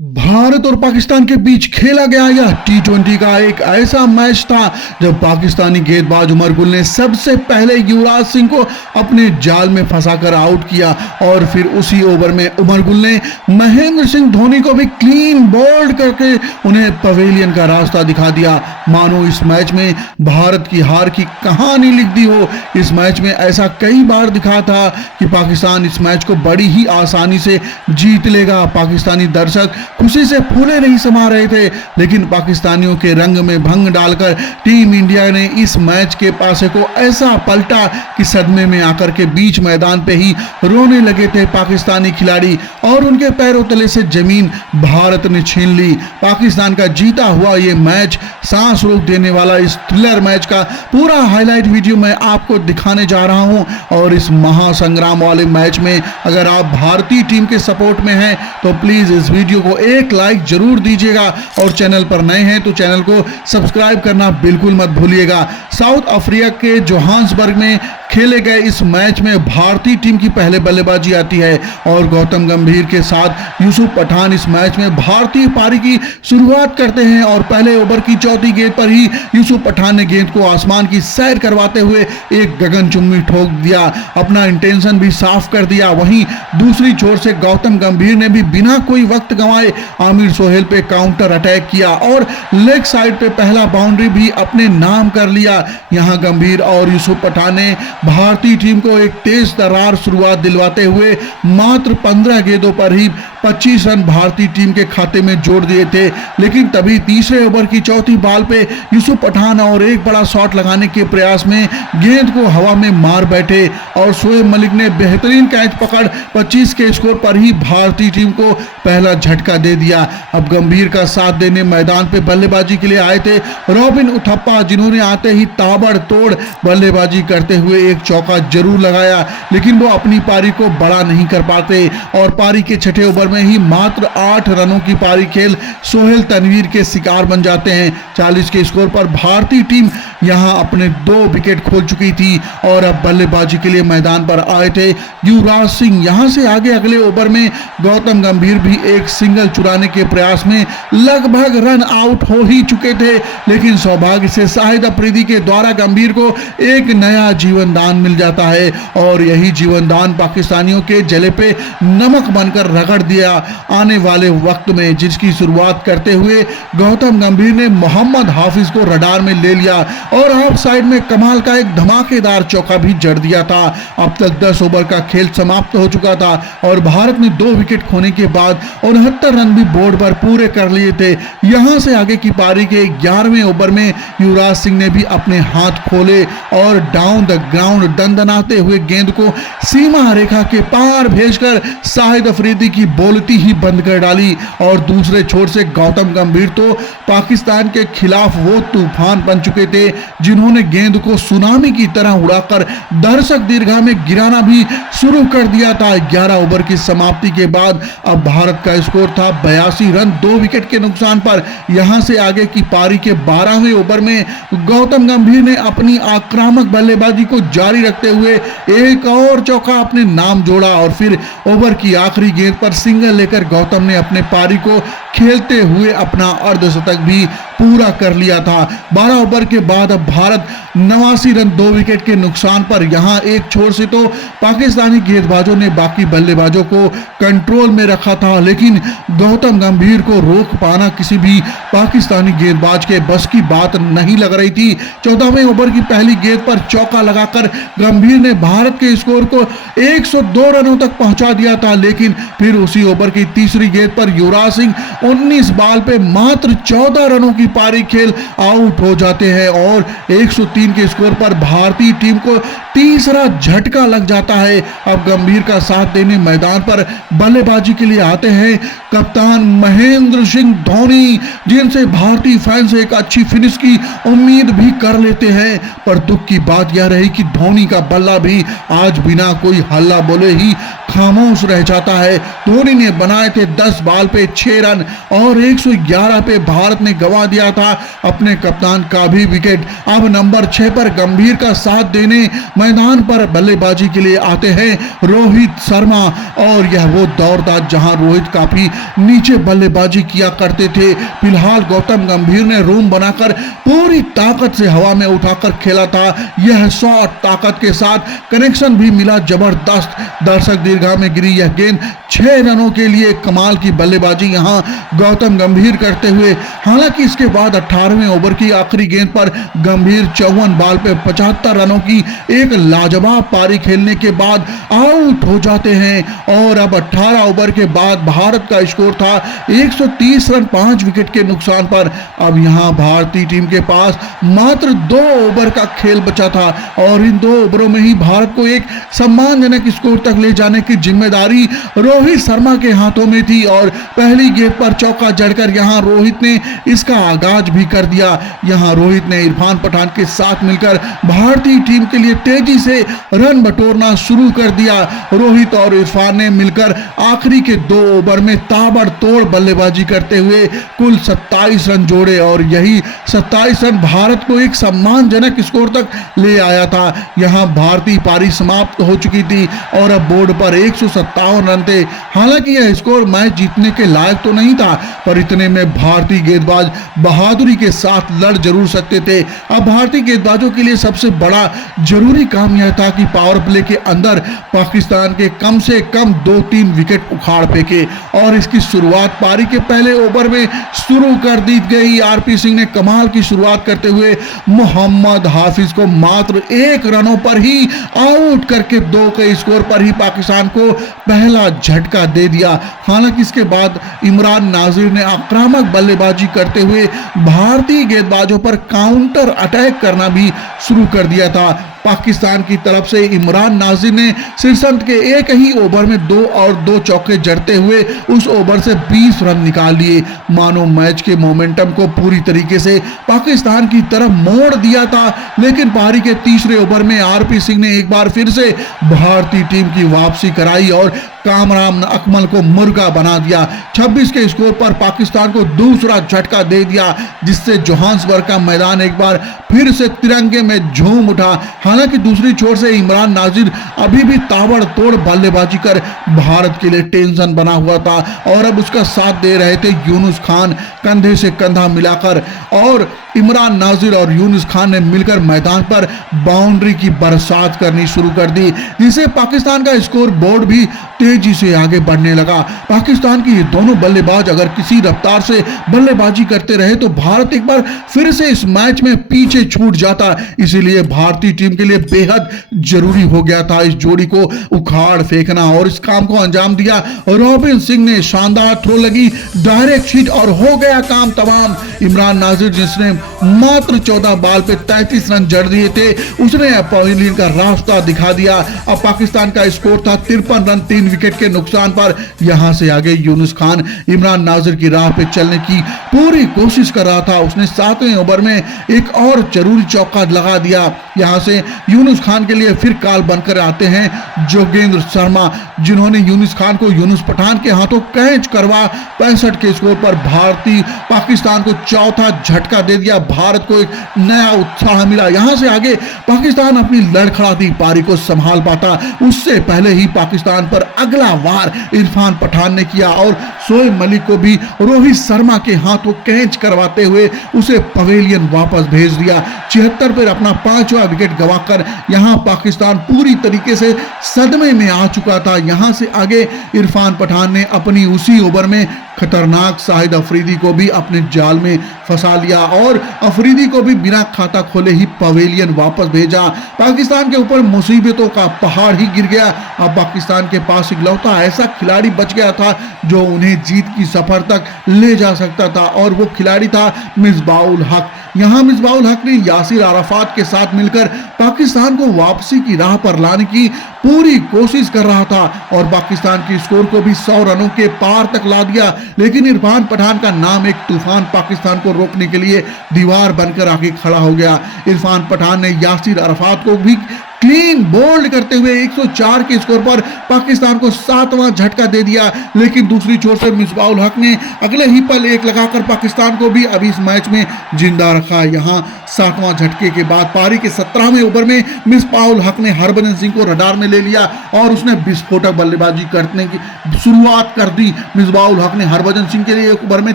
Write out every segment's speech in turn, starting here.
भारत और पाकिस्तान के बीच खेला गया यह टी20 का एक ऐसा मैच था जब पाकिस्तानी गेंदबाज उमर गुल ने सबसे पहले युवराज सिंह को अपने जाल में फंसाकर आउट किया और फिर उसी ओवर में उमर गुल ने महेंद्र सिंह धोनी को भी क्लीन बोल्ड करके उन्हें पवेलियन का रास्ता दिखा दिया। मानो इस मैच में भारत की हार की कहानी लिख दी हो। इस मैच में ऐसा कई बार दिखा था कि पाकिस्तान इस मैच को बड़ी ही आसानी से जीत लेगा। पाकिस्तानी दर्शक खुशी से फूले नहीं समा रहे थे, लेकिन पाकिस्तानियों के रंग में भंग डालकर टीम इंडिया ने इस मैच के पासे को ऐसा पलटा कि सदमे में आकर के बीच मैदान पे ही रोने लगे थे पाकिस्तानी खिलाड़ी और उनके पैरों तले से जमीन भारत ने छीन ली। पाकिस्तान का जीता हुआ ये मैच, सांस रोक देने वाला इस थ्रिलर मैच का पूरा हाईलाइट वीडियो मैं आपको दिखाने जा रहा हूं। और इस महासंग्राम वाले मैच में अगर आप भारतीय टीम के सपोर्ट में हैं तो प्लीज इस वीडियो को एक लाइक जरूर दीजिएगा और चैनल पर नए हैं तो चैनल को सब्सक्राइब करना बिल्कुल मत भूलिएगा। साउथ अफ्रीका के जोहान्सबर्ग में खेले गए इस मैच में भारतीय टीम की पहले बल्लेबाजी आती है और गौतम गंभीर के साथ यूसुफ पठान इस मैच में भारतीय पारी की शुरुआत करते हैं और पहले ओवर की चौथी गेंद पर ही यूसुफ पठान ने गेंद को आसमान की सैर करवाते हुए एक गगनचुंबी ठोक दिया, अपना इंटेंशन भी साफ कर दिया। वहीं दूसरी छोर से गौतम गंभीर ने भी बिना कोई वक्त गंवाए आमिर सोहेल पे काउंटर अटैक किया और लेग साइड पे पहला बाउंड्री भी अपने नाम कर लिया। यहां गंभीर और यूसुफ पठान ने भारतीय टीम को एक तेज तर्रार शुरुआत दिलवाते हुए मात्र 15 गेंदों पर ही 25 रन भारतीय टीम के खाते में जोड़ दिए थे। लेकिन तभी तीसरे ओवर की चौथी बॉल पे यूसुफ पठान और एक बड़ा शॉट लगाने के प्रयास में गेंद को हवा में मार बैठे और शोएब मलिक ने बेहतरीन कैच पकड़ 25 के स्कोर पर ही भारतीय टीम को पहला झटका दे दिया। अब गंभीर का साथ देने मैदान पे बल्लेबाजी के लिए आए थे रॉबिन उथप्पा, जिन्होंने आते ही ताबड़तोड़ बल्लेबाजी करते हुए एक चौका जरूर लगाया, लेकिन वो अपनी पारी को बड़ा नहीं कर पाते और पारी के छठे ओवर में ही मात्र 8 रनों की पारी खेल सोहेल तनवीर के शिकार बन जाते हैं। 40 के स्कोर पर भारतीय टीम यहां अपने 2 विकेट खोल चुकी थी और अब बल्लेबाजी के लिए मैदान पर आए थे युवराज सिंह। यहां से आगे अगले ओवर में गौतम गंभीर भी एक सिंगल चुराने के प्रयास में लगभग रन आउट हो ही चुके थे, लेकिन सौभाग्य से शाहिद अफरीदी के द्वारा गंभीर को एक नया जीवन दान मिल जाता है और यही जीवन दान पाकिस्तानियों के जले पे नमक बनकर रगड़ दिया। आने वाले वक्त में जिसकी शुरुआत करते हुए गौतम गंभीर ने मोहम्मद हाफिज को रडार में ले लिया और ऑफ साइड में कमाल का एक धमाकेदार चौका भी जड़ दिया था। अब तक 10 ओवर का खेल समाप्त हो चुका था और भारत ने 2 विकेट खोने के बाद 69 रन भी बोर्ड पर पूरे कर लिए थे। यहां से आगे की पारी के 11वें ओवर में युवराज सिंह ने भी अपने हाथ खोले और डाउन द ग्राउंड दंदनाते हुए गेंद को सीमा रेखा के पार भेजकर शाहिद अफरीदी की बोलती ही बंद कर डाली। और दूसरे छोर से गौतम गंभीर तो पाकिस्तान के खिलाफ वो तूफान बन चुके थे जिन्होंने गेंद को सुनामी की तरह उड़ाकर दर्शक दीर्घा में गिराना भी शुरू कर दिया था। 11 ओवर की समाप्ति के बाद अब भारत का स्कोर था 82 रन 2 विकेट के नुकसान पर। यहां से आगे की पारी के 12वें ओवर में गौतम गंभीर ने अपनी आक्रामक बल्लेबाजी को जारी रखते हुए एक और चौका अपने नाम जोड़ा और फिर ओवर की आखिरी गेंद पर सिंगल लेकर गौतम ने अपने पारी को खेलते हुए अपना अर्धशतक भी पूरा कर लिया था। 12 ओवर के बाद अब भारत 89 रन 2 विकेट के नुकसान पर यहां एक छोर से तो पाकिस्तानी गेंदबाजों ने बाकी बल्लेबाजों को कंट्रोल में रखा था, लेकिन गौतम गंभीर को रोक पाना किसी भी पाकिस्तानी गेंदबाज के बस की बात नहीं लग रही थी। 14वें ओवर की पहली गेंद पर चौका लगाकर गंभीर ने भारत के स्कोर को 102 रनों तक पहुंचा दिया था, लेकिन फिर उसी ओवर की तीसरी गेंद पर युवराज सिंह 19 बॉल पे मात्र 14 रनों की पारी खेल आउट हो जाते हैं और 103 के स्कोर पर भारतीय टीम को तीसरा झटका लग जाता है। अब गंभीर का साथ देने मैदान पर बल्लेबाजी के लिए आते हैं कप्तान महेंद्र सिंह धोनी, जिनसे भारतीय फैंस एक अच्छी फिनिश की उम्मीद भी कर लेते हैं। पर दुख की बात यह रही कि धोनी का बल्ला भी आज बिना कोई हल्ला बोले ही खामोश रह जाता है। धोनी ने बनाए थे 10 बॉल पे 6 रन और 111 पे भारत ने गंवा दिया था अपने कप्तान का भी विकेट। अब नंबर नंबर 6 पर गंभीर का साथ देने मैदान पर बल्लेबाजी के लिए आते हैं रोहित शर्मा। और यह वो दौर था जहां रोहित काफी नीचे बल्लेबाजी किया करते थे। फिलहाल गौतम गंभीर ने रूम बनाकर पूरी ताकत से हवा में उठाकर खेला था। यह शॉट ताकत के साथ कनेक्शन भी मिला जबरदस्त। दर्शक दीर्घा में गिरी यह गेंद 6 रनों के लिए कमाल की बल्लेबाजी यहां गौतम गंभीर करते हुए। हालांकि इसके बाद 18वें ओवर की आखिरी गेंद पर गंभीर 54 बॉल पे 75 रनों की एक लाजवाब पारी खेलने के बाद आउट हो जाते हैं। और अब 18 ओवर के बाद भारत का स्कोर था 130 रन 5 विकेट के नुकसान पर। अब यहां भारतीय टीम के पास मात्र 2 ओवर का खेल बचा था और इन 2 ओवरों में ही भारत को एक सम्मानजनक स्कोर तक ले जाने की जिम्मेदारी रोहित शर्मा के हाथों में थी। और पहली गेंद पर चौका जड़कर यहां रोहित ने इसका आगाज भी कर दिया। यहां रोहित ने इरफान पठान के साथ मिलकर भारतीय टीम के लिए तेजी से रन बटोरना शुरू कर दिया। रोहित और इरफान ने मिलकर आखिरी के 2 ओवर में ताबड़तोड़ बल्लेबाजी करते हुए कुल 27 रन जोड़े और यही 27 रन भारत को एक सम्मानजनक स्कोर तक ले आया था। यहां भारतीय पारी समाप्त हो चुकी थी और अब बोर्ड पर 157 रन थे। हालांकि यह स्कोर मैच जीतने के लायक तो नहीं था, पर इतने में भारतीय गेंदबाज बहादुरी के साथ लड़ जरूर सकते थे। अब भारतीय गेंदबाजों के लिए सबसे बड़ा जरूरी काम यह था कि पावर प्ले के अंदर पाकिस्तान के कम से कम 2-3 विकेट उखाड़ फेंके और इसकी शुरुआत पारी के पहले ओवर में शुरू कर दी गई। आरपी सिंह ने कमाल की शुरुआत करते हुए मोहम्मद हाफिज को मात्र 1 रनों पर ही आउट करके 2 के स्कोर पर ही पाकिस्तान को पहला झटका दे दिया। हालांकि इसके बाद इमरान नाजिर ने आक्रामक बल्लेबाजी करते हुए भारतीय गेंदबाजों पर काउंटर अटैक करना भी शुरू कर दिया था। पाकिस्तान की तरफ से इमरान नाजिर ने शीर्षंत के एक ही ओवर में 2 और 2 चौके जड़ते हुए उस ओवर से 20 रन निकाल लिए। मानो मैच के मोमेंटम को पूरी तरीके से पाकिस्तान की तरफ मोड़ दिया था। लेकिन पारी के तीसरे ओवर में आरपी सिंह ने एक बार फिर से भारतीय टीम की वापसी कराई और कामरान अकमल को मुर्गा बना दिया। 26 के स्कोर पर पाकिस्तान को दूसरा झटका दे दिया, जिससे जोहान्सबर्ग का मैदान एक बार फिर से तिरंगे में झूम उठा। हालांकि दूसरी छोर से इमरान नाजिर अभी भी ताबड़तोड़ बल्लेबाजी कर भारत के लिए टेंशन बना हुआ था और अब उसका साथ दे रहे थे यूनुस खान कंधे से कंधा मिलाकर। और इमरान नाजिर और यूनुस खान ने मिलकर मैदान पर बाउंड्री की बरसात करनी शुरू कर दी, जिससे पाकिस्तान का स्कोर बोर्ड भी तेजी से आगे बढ़ने लगा। पाकिस्तान के ये दोनों बल्लेबाज अगर किसी रफ्तार से बल्लेबाजी करते रहे तो भारत एक बार फिर से इस मैच में पीछे छूट जाता। इसीलिए भारतीय टीम के लिए बेहद जरूरी हो गया था इस जोड़ी को उखाड़ फेंकना और इस काम को अंजाम दिया। रॉबिन सिंह ने शानदार थ्रो लगी, डायरेक्ट हिट और हो गया काम तमाम। इमरान नाजिर जिसने मात्र 14 बॉल पे 33 रन जड़ दिए थे, उसने पवेलियन का रास्ता दिखा दिया। अब पाकिस्तान का स्कोर था 53 रन 3 विकेट के नुकसान पर। यहां से आगे यूनुस खान इमरान नाजिर की राह पे चलने की पूरी कोशिश कर रहा था। उसने 7वें ओवर में एक और जरूरी चौका लगा दिया। यहां से यूनुस खान के लिए फिर काल बनकर आते हैं जोगेंद्र शर्मा, जिन्होंने यूनुस खान को यूनुस पठान के हाथों कैच करवा 65 के स्कोर पर भारतीय पाकिस्तान को चौथा झटका दे दिया। भारत को एक नया उत्साह मिला। यहां से आगे पाकिस्तान अपनी लड़खड़ाती पारी को संभाल पाता, उससे पहले ही पाकिस्तान पर अगला वार इरफान पठान ने किया और शोएब मलिक को भी रोहित शर्मा के हाथों कैच करवाते हुए उसे पवेलियन वापस भेज दिया। 76 पर अपना 5वां विकेट गंवाकर यहां पाकिस्तान पूरी तरीके से सदमे में आ चुका था। यहां से आगे इरफान पठान ने अपनी उसी ओवर में खतरनाक शाहिद अफरीदी को भी अपने जाल में फंसा लिया और अफरीदी को भी बिना खाता खोले ही पवेलियन वापस भेजा। पाकिस्तान के ऊपर मुसीबतों का पहाड़ ही गिर गया। अब पाकिस्तान के पास इकलौता ऐसा खिलाड़ी बच गया था जो उन्हें जीत की सफर तक ले जा सकता था और वो खिलाड़ी था मिसबाउल हक। यहां मिसबाउल हक ने यासिर अराफात के साथ मिलकर पाकिस्तान को वापसी की राह पर लाने की पूरी कोशिश कर रहा था और पाकिस्तान के स्कोर को भी 100 रनों के पार तक ला दिया। लेकिन इरफान पठान का नाम एक तूफान पाकिस्तान को रोकने के लिए दीवार बनकर आके खड़ा हो गया। इरफान पठान ने यासिर अराफात को भी क्लीन बोल्ड करते हुए 104 के स्कोर पर पाकिस्तान को 7वां झटका दे दिया। लेकिन दूसरी छोर से मिसबाउल हक ने अगले ही पल एक लगाकर पाकिस्तान को भी अभी इस मैच में जिंदा रखा। यहां 60वां झटके के बाद पारी के 17वें ओवर में मिसबाउल हक ने हरभजन सिंह को रडार में ले लिया और उसने विस्फोटक बल्लेबाजी करने की शुरुआत कर दी। मिसबाउल हक ने हरभजन सिंह के लिए एक ओवर में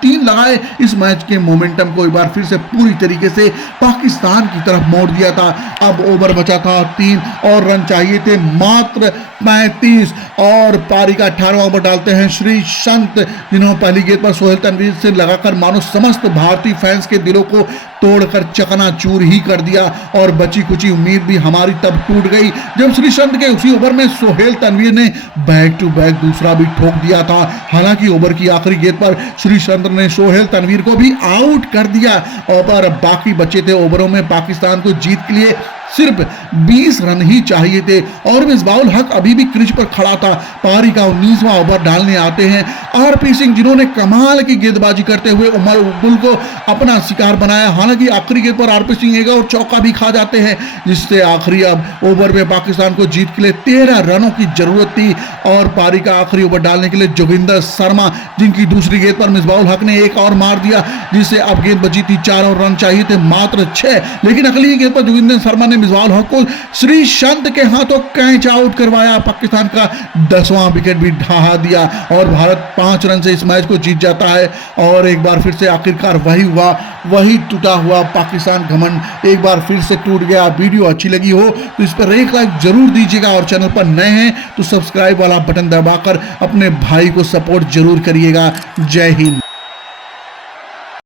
3 लगाए। इस मैच के मोमेंटम को एक बार फिर से पूरी तरीके से पाकिस्तान की तरफ मोड़ दिया था। अब ओवर बचा था 3 और रन चाहिए थे मात्र 35 और पारी का 18वां ओवर डालते हैं श्रीसंत, जिन्होंने पहली गेंद पर सोहेल तनवीर से लगाकर मानो समस्त भारतीय फैंस के दिलों को तोड़कर चकनाचूर ही कर दिया और बची कुची उम्मीद भी हमारी तब टूट गई जब श्रीसंत के उसी ओवर में सोहेल तनवीर ने बैक टू बैक दूसरा भी ठोक दिया था। हालांकि ओवर की आखिरी गेंद पर श्रीसंत ने सोहेल तनवीर को भी आउट कर दिया और बाकी बचे थे ओवरों में पाकिस्तान को जीत के लिए सिर्फ 20 रन ही चाहिए थे और मिसबाउल हक अभी भी क्रीज पर खड़ा था। पारी का 19वां ओवर डालने आते हैं आरपी सिंह, जिन्होंने कमाल की गेंदबाजी करते हुए उमर अब्दुल को अपना शिकार बनाया। हालांकि आखिरी गेंद पर आरपी सिंह एक और चौका भी खा जाते हैं, जिससे आखिरी अब ओवर में पाकिस्तान को जीत के लिए 13 रनों की जरूरत थी और पारी का आखिरी ओवर डालने के लिए जोगिंदर शर्मा, जिनकी दूसरी गेंद पर मिसबाउल हक ने एक और मार दिया, जिससे अब गेंद बची थी 4 और रन चाहिए थे मात्र 6। लेकिन अगली ही गेंद पर जोगिंदर शर्मा ने मिसबाउल हक को श्रीसंत के हाथों कैच आउट करवाया। पाकिस्तान का 10वां विकेट भी ढहा दिया और भारत 5 रन से इस मैच को जीत जाता है। और एक बार फिर से आखिरकार वही हुआ, वही टूटा हुआ पाकिस्तान घमंड एक बार फिर से टूट गया। वीडियो अच्छी लगी हो तो इस पर एक लाइक जरूर दीजिएगा और चैनल पर नए हैं तो सब्सक्राइब वाला बटन दबाकर अपने भाई को सपोर्ट जरूर करिएगा। जय हिंद।